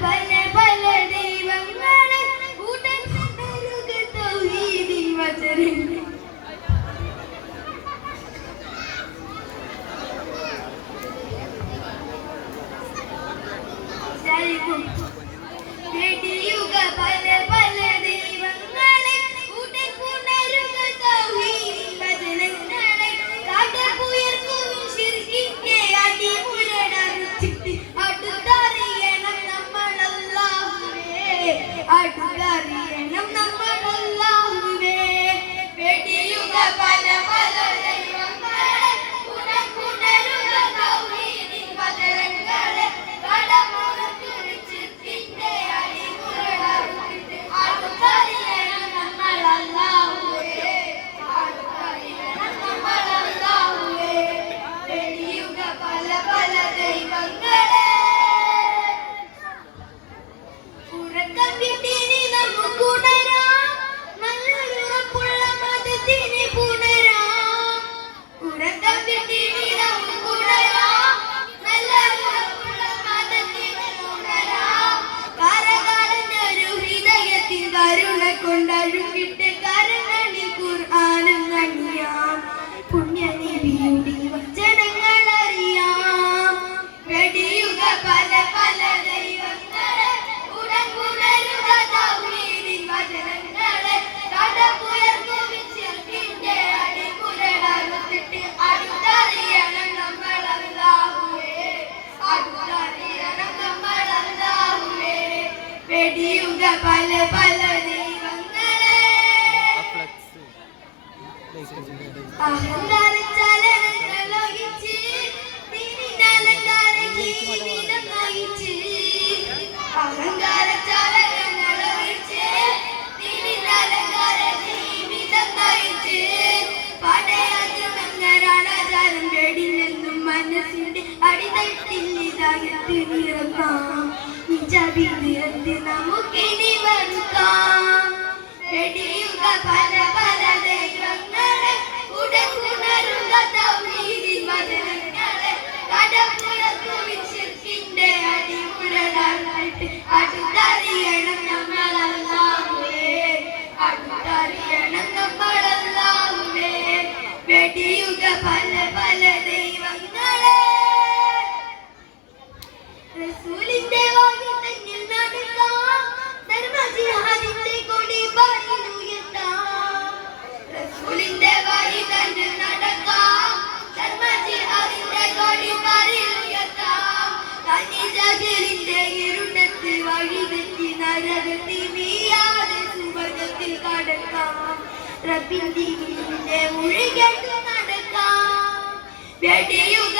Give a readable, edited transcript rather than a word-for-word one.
പല പല ദൈവങ്ങളെ ഉടൻ തൗഹീദിൻ വചനങ്ങൾ വെടിയുക പല പല ദൈവങ്ങളെ ഉടൻ പുണരുക തൗഹീദിൻ വചനങ്ങളെ കാട്ടുപുയർക്കും ശിർക്കിന്റെ അടിമുരടറുത്തിട്ട് അടുത്തറിയണം നമ്മൾ അല്ലാഹുവേ അടുത്തറിയണം നമ്മൾ അല്ലാഹുവേ വെടിയുക പല പല ദൈവങ്ങളെ ഉടൻ പുണരുക തൗഹീദിൻ വചനങ്ങളെ കൊണ്ടഴുകിട്ട് കരങ്ങളിൽ ഖുർആനും കണിയാം പുണ്യനബിയുടെ വചനങ്ങൾ അറിയാം വെടിയുക പല പല ദൈവങ്ങളെ ഉടൻ പുണരുക തൗഹീദിൻ വചനങ്ങളെ കടപുയർക്കും ശിർക്കിന്റെ അടിമുരടറുത്തിട്ട് അടുത്തറിയണം നമ്മൾ അല്ലാഹുവേ അടുത്തറിയണം നമ്മൾ അല്ലാഹുവേ വെടിയുക പല പല അഹങ്കാര ചലനങ്ങളൊഴിച്ച് തിരിഞ്ഞലങ്കാര ജീവിതം നയിച്ച് അഹങ്കാര ചലനങ്ങളൊഴിച്ച് തിരിഞ്ഞലങ്കാര ജീവിതം നയിച്ച് പടയാത്രമെങ്ങനാണാചാരം വെടിഞ്ഞെന്നും മനസ്സിന്റെ അടിത്തട്ടിൽ ഇതാകത്ത് നിറക്കാം നിജാബി നിറത്ത് നമുക്കിനി വരുത്താം വെടിയുക പല പല ദൈവങ്ങളെ ഉടൻ പുണരുക തൗഹീദിൻ വചനങ്ങളെ കടപ്പുറക്കും ശിർക്കിന്റെ അടിമുരടറുത്തിട്ട് അടുത്തറിയണം നമ്മൾ അല്ലാഹുവേ അടുത്തറിയണം നമ്മൾ അല്ലാഹുവേ വെടിയുക പല പല ദൈവങ്ങളെ റസൂലിന്റെ വഴി തന്നിൽ നടക്കാം ധർമ്മജിഹാദിന്റെ കൊടി പാറിലുയർത്താം റസൂലിന്റെ വഴി തന്നിൽ നടക്കാം ധർമ്മജിഹാദിന്റെ കൊടി പാറിലുയർത്താം കനിജലിന്റെ ഇരുട്ടത്ത് വഴി തെറ്റി നരകത്തിൽ വീഴാതെ സുവർഗത്തിൽ കടക്കാം റബ്ബിന്റെ മുഴുകെട്ട് നടക്കാം വെടിയുക